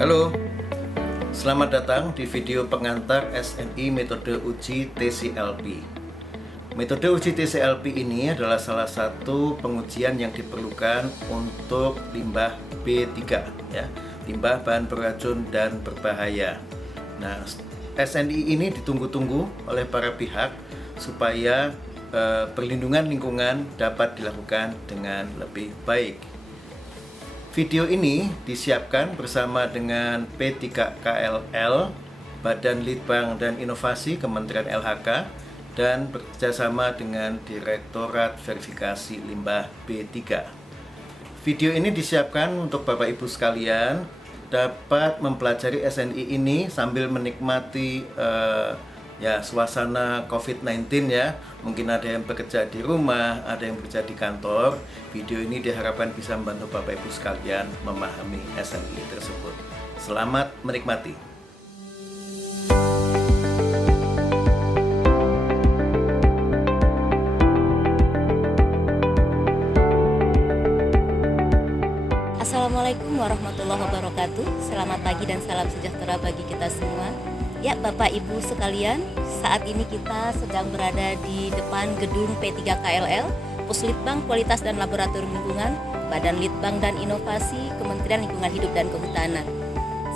Halo, selamat datang di video pengantar SNI metode uji TCLP. Metode uji TCLP ini adalah salah satu pengujian yang diperlukan untuk limbah B3, ya, limbah bahan beracun dan berbahaya. Nah, SNI ini ditunggu-tunggu oleh para pihak supaya perlindungan lingkungan dapat dilakukan dengan lebih baik. Video ini disiapkan bersama dengan P3KLL, Badan Litbang dan Inovasi Kementerian LHK, dan bekerjasama dengan Direktorat Verifikasi Limbah B3. Video ini disiapkan untuk Bapak Ibu sekalian dapat mempelajari SNI ini sambil menikmati suasana COVID-19 ya. Mungkin ada yang bekerja di rumah, ada yang bekerja di kantor. Video ini diharapkan bisa membantu Bapak Ibu sekalian memahami SNI tersebut. Selamat menikmati. Assalamualaikum warahmatullahi wabarakatuh. Selamat pagi dan salam sejahtera bagi kita semua. Ya, Bapak Ibu sekalian, saat ini kita sedang berada di depan gedung P3KLL, Puslitbang Kualitas dan Laboratorium Lingkungan, Badan Litbang dan Inovasi, Kementerian Lingkungan Hidup dan Kehutanan.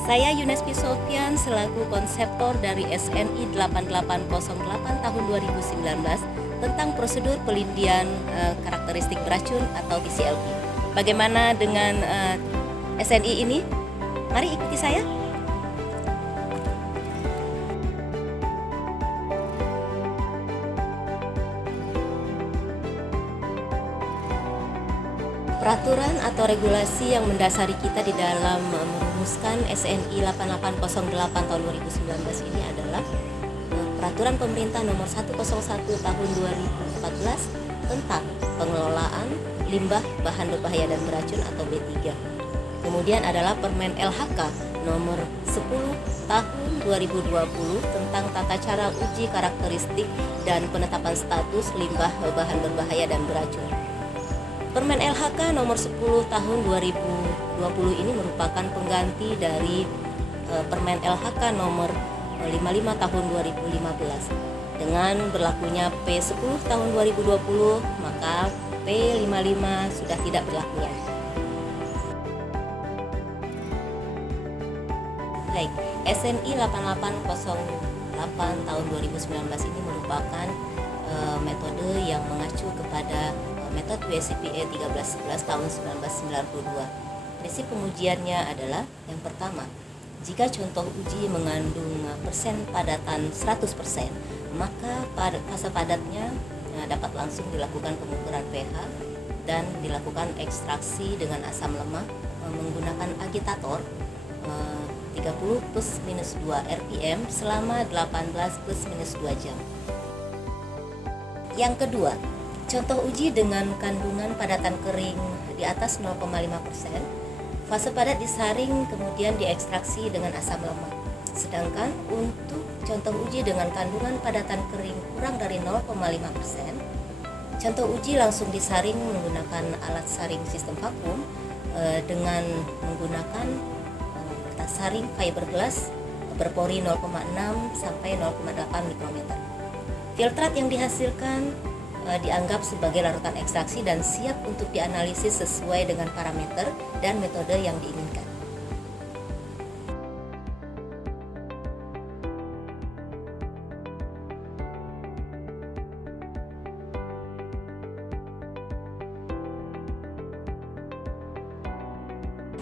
Saya Yunespi Sofian selaku konseptor dari SNI 8808 tahun 2019 tentang prosedur pelindian karakteristik beracun atau TCLP. Bagaimana dengan SNI ini? Mari ikuti saya. Peraturan atau regulasi yang mendasari kita di dalam merumuskan SNI 8808 tahun 2019 ini adalah Peraturan Pemerintah Nomor 101 Tahun 2014 tentang pengelolaan limbah bahan berbahaya dan beracun atau B3. Kemudian adalah Permen LHK Nomor 10 Tahun 2020 tentang tata cara uji karakteristik dan penetapan status limbah bahan berbahaya dan beracun. Permen LHK nomor 10 tahun 2020 ini merupakan pengganti dari Permen LHK nomor 55 tahun 2015. Dengan berlakunya P10 tahun 2020, maka P55 sudah tidak berlaku lagi. Baik, SNI 8808 tahun 2019 ini merupakan metode yang mengacu kepada metode WSCPE 1311 tahun 1992. Prinsip pengujiannya adalah yang pertama, jika contoh uji mengandung persen padatan 100%, maka fase padatnya dapat langsung dilakukan pengukuran pH dan dilakukan ekstraksi dengan asam lemak menggunakan agitator 30 plus minus 2 rpm selama 18 plus minus 2 jam. Yang kedua, contoh uji dengan kandungan padatan kering di atas 0,5%, fase padat disaring kemudian diekstraksi dengan asam lemak. Sedangkan untuk contoh uji dengan kandungan padatan kering kurang dari 0,5%, contoh uji langsung disaring menggunakan alat saring sistem vakum dengan menggunakan kertas saring fiberglass berpori 0,6 sampai 0,8 mikrometer. Filtrat yang dihasilkan dianggap sebagai larutan ekstraksi dan siap untuk dianalisis sesuai dengan parameter dan metode yang diinginkan.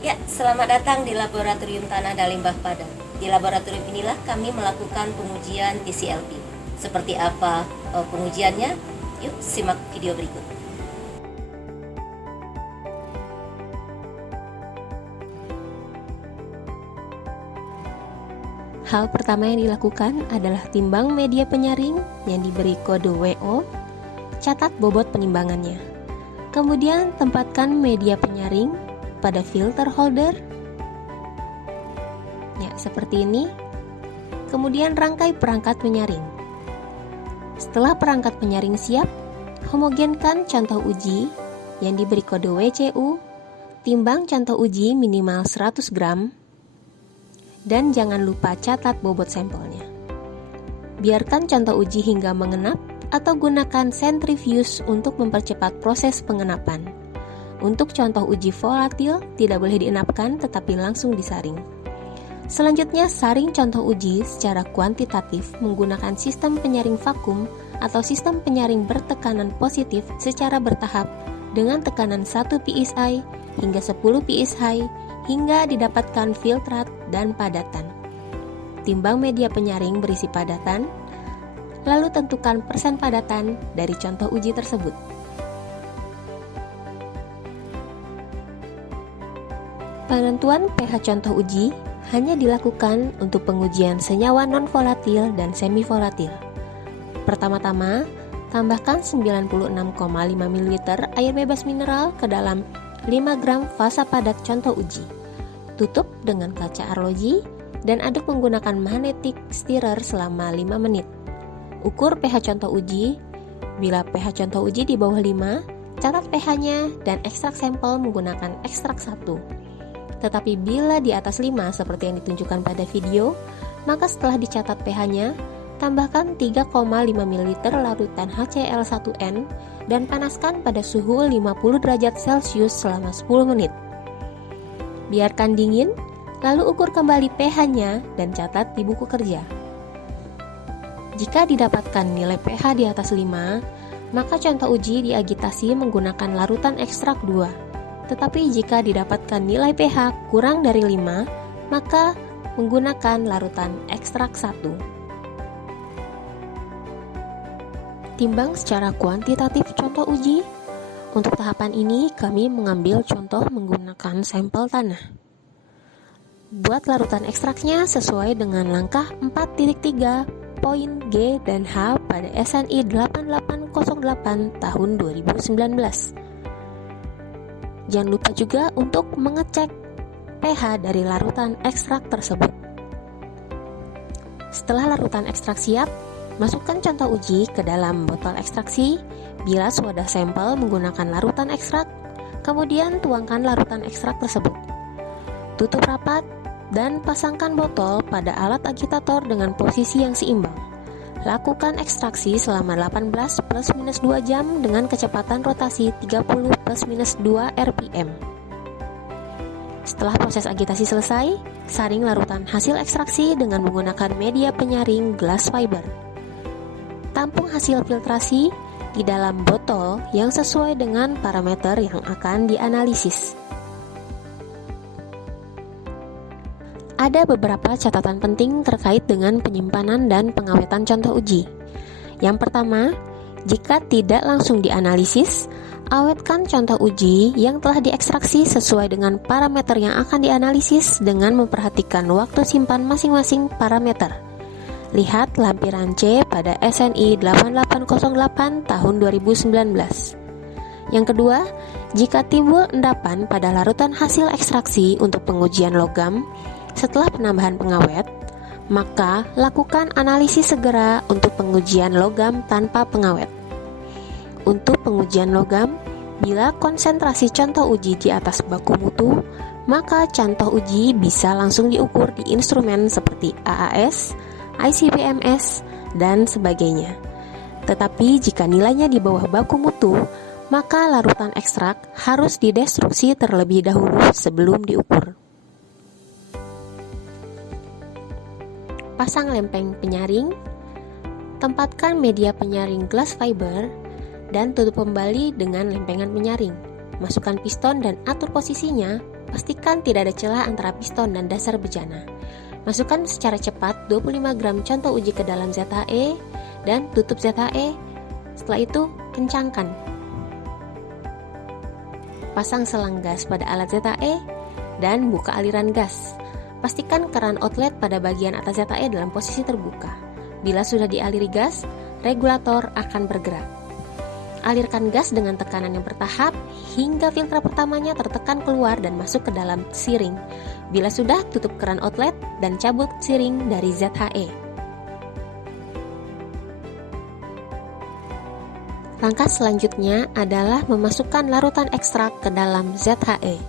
Ya, selamat datang di Laboratorium Tanah dan Limbah Padat. Di laboratorium inilah kami melakukan pengujian TCLP. Seperti apa pengujiannya? Yuk simak video berikut. Hal pertama yang dilakukan adalah timbang media penyaring yang diberi kode WO, catat bobot penimbangannya. Kemudian tempatkan media penyaring pada filter holder. Ya, seperti ini. Kemudian rangkai perangkat penyaring. Setelah perangkat penyaring siap, homogenkan contoh uji yang diberi kode WCU, timbang contoh uji minimal 100 gram, dan jangan lupa catat bobot sampelnya. Biarkan contoh uji hingga mengenap atau gunakan centrifuge untuk mempercepat proses pengenapan. Untuk contoh uji volatil tidak boleh dienapkan tetapi langsung disaring. Selanjutnya, saring contoh uji secara kuantitatif menggunakan sistem penyaring vakum atau sistem penyaring bertekanan positif secara bertahap dengan tekanan 1 psi hingga 10 psi hingga didapatkan filtrat dan padatan. Timbang media penyaring berisi padatan, lalu tentukan persen padatan dari contoh uji tersebut. Penentuan pH contoh uji hanya dilakukan untuk pengujian senyawa non-volatil dan semi-volatil. Pertama-tama, tambahkan 96,5 ml air bebas mineral ke dalam 5 gram fasa padat contoh uji. Tutup dengan kaca arloji dan aduk menggunakan magnetic stirrer selama 5 menit. Ukur pH contoh uji. Bila pH contoh uji di bawah 5, catat pH-nya dan ekstrak sampel menggunakan ekstrak 1. Tetapi bila di atas 5 seperti yang ditunjukkan pada video, maka setelah dicatat pH-nya, tambahkan 3,5 ml larutan HCl1N dan panaskan pada suhu 50 derajat Celcius selama 10 menit. Biarkan dingin, lalu ukur kembali pH-nya dan catat di buku kerja. Jika didapatkan nilai pH di atas 5, maka contoh uji diagitasi menggunakan larutan ekstrak 2. Tetapi jika didapatkan nilai pH kurang dari 5, maka menggunakan larutan ekstrak 1. Timbang secara kuantitatif contoh uji. Untuk tahapan ini kami mengambil contoh menggunakan sampel tanah. Buat larutan ekstraknya sesuai dengan langkah 4.3 poin G dan H pada SNI 8808 tahun 2019. Jangan lupa juga untuk mengecek pH dari larutan ekstrak tersebut. Setelah larutan ekstrak siap, masukkan contoh uji ke dalam botol ekstraksi. Bilas wadah sampel menggunakan larutan ekstrak, kemudian tuangkan larutan ekstrak tersebut. Tutup rapat dan pasangkan botol pada alat agitator dengan posisi yang seimbang. Lakukan ekstraksi selama 18 +- 2 jam dengan kecepatan rotasi 30 +- 2 rpm. Setelah proses agitasi selesai, saring larutan hasil ekstraksi dengan menggunakan media penyaring glass fiber. Tampung hasil filtrasi di dalam botol yang sesuai dengan parameter yang akan dianalisis. Ada beberapa catatan penting terkait dengan penyimpanan dan pengawetan contoh uji. Yang pertama, jika tidak langsung dianalisis, awetkan contoh uji yang telah diekstraksi sesuai dengan parameter yang akan dianalisis dengan memperhatikan waktu simpan masing-masing parameter. Lihat lampiran C pada SNI 8808 tahun 2019. Yang kedua, jika timbul endapan pada larutan hasil ekstraksi untuk pengujian logam setelah penambahan pengawet, maka lakukan analisis segera untuk pengujian logam tanpa pengawet. Untuk pengujian logam, bila konsentrasi contoh uji di atas baku mutu, maka contoh uji bisa langsung diukur di instrumen seperti AAS, ICP-MS, dan sebagainya. Tetapi jika nilainya di bawah baku mutu, maka larutan ekstrak harus didestruksi terlebih dahulu sebelum diukur. Pasang lempeng penyaring, tempatkan media penyaring glass fiber, dan tutup kembali dengan lempengan penyaring. Masukkan piston dan atur posisinya, pastikan tidak ada celah antara piston dan dasar bejana. Masukkan secara cepat 25 gram contoh uji ke dalam ZHE dan tutup ZHE. Setelah itu, kencangkan. Pasang selang gas pada alat ZHE dan buka aliran gas. Pastikan keran outlet pada bagian atas ZHE dalam posisi terbuka. Bila sudah dialiri gas, regulator akan bergerak. Alirkan gas dengan tekanan yang bertahap hingga filter pertamanya tertekan keluar dan masuk ke dalam siring. Bila sudah, tutup keran outlet dan cabut siring dari ZHE. Langkah selanjutnya adalah memasukkan larutan ekstrak ke dalam ZHE.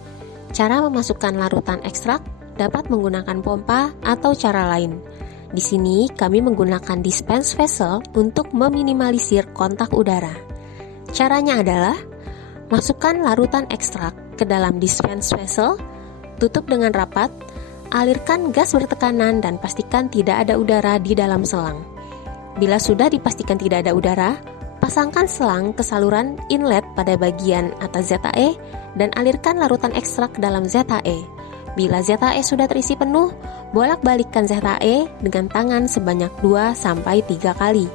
Cara memasukkan larutan ekstrak dapat menggunakan pompa atau cara lain. Di sini kami menggunakan dispense vessel untuk meminimalisir kontak udara. Caranya adalah masukkan larutan ekstrak ke dalam dispense vessel, tutup dengan rapat, alirkan gas bertekanan dan pastikan tidak ada udara di dalam selang. Bila sudah dipastikan tidak ada udara, pasangkan selang ke saluran inlet pada bagian atas ZAE dan alirkan larutan ekstrak ke dalam ZAE. Bila ZAE sudah terisi penuh, bolak-balikkan ZAE dengan tangan sebanyak 2-3 kali.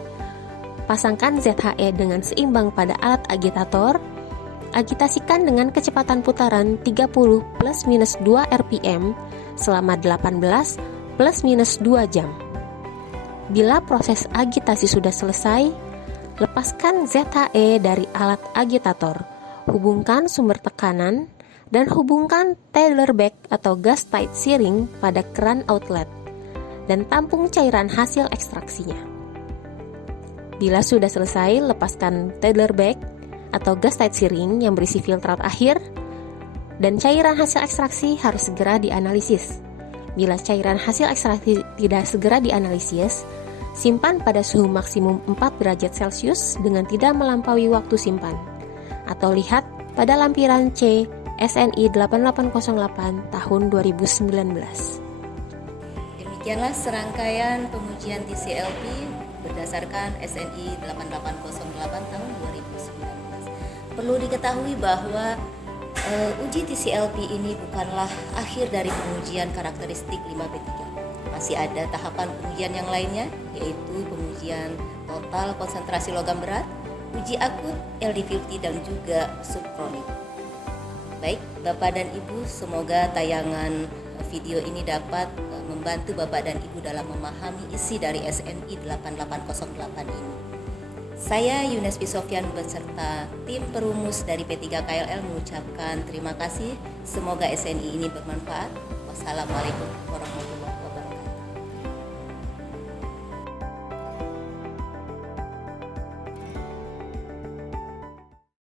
Pasangkan ZAE dengan seimbang pada alat agitator. Agitasikan dengan kecepatan putaran 30 ± 2 rpm selama 18 ± 2 jam. Bila proses agitasi sudah selesai, lepaskan ZAE dari alat agitator. Hubungkan sumber tekanan dan hubungkan Taylor bag atau gas tight searing pada keran outlet dan tampung cairan hasil ekstraksinya. Bila sudah selesai, lepaskan Taylor bag atau gas tight searing yang berisi filtrat akhir dan cairan hasil ekstraksi harus segera dianalisis. Bila cairan hasil ekstraksi tidak segera dianalisis, simpan pada suhu maksimum 4 derajat Celcius dengan tidak melampaui waktu simpan. Atau lihat pada lampiran C SNI 8808 tahun 2019. Demikianlah serangkaian pengujian TCLP berdasarkan SNI 8808 tahun 2019. Perlu diketahui bahwa uji TCLP ini bukanlah akhir dari pengujian karakteristik 5P3. Masih ada tahapan pengujian yang lainnya, yaitu pengujian total konsentrasi logam berat, uji akut, LD50 dan juga subkronik. Baik, Bapak dan Ibu, semoga tayangan video ini dapat membantu Bapak dan Ibu dalam memahami isi dari SNI 8808 ini. Saya Yunes Sofyan beserta tim perumus dari P3 KLL mengucapkan terima kasih. Semoga SNI ini bermanfaat. Wassalamualaikum warahmatullahi wabarakatuh.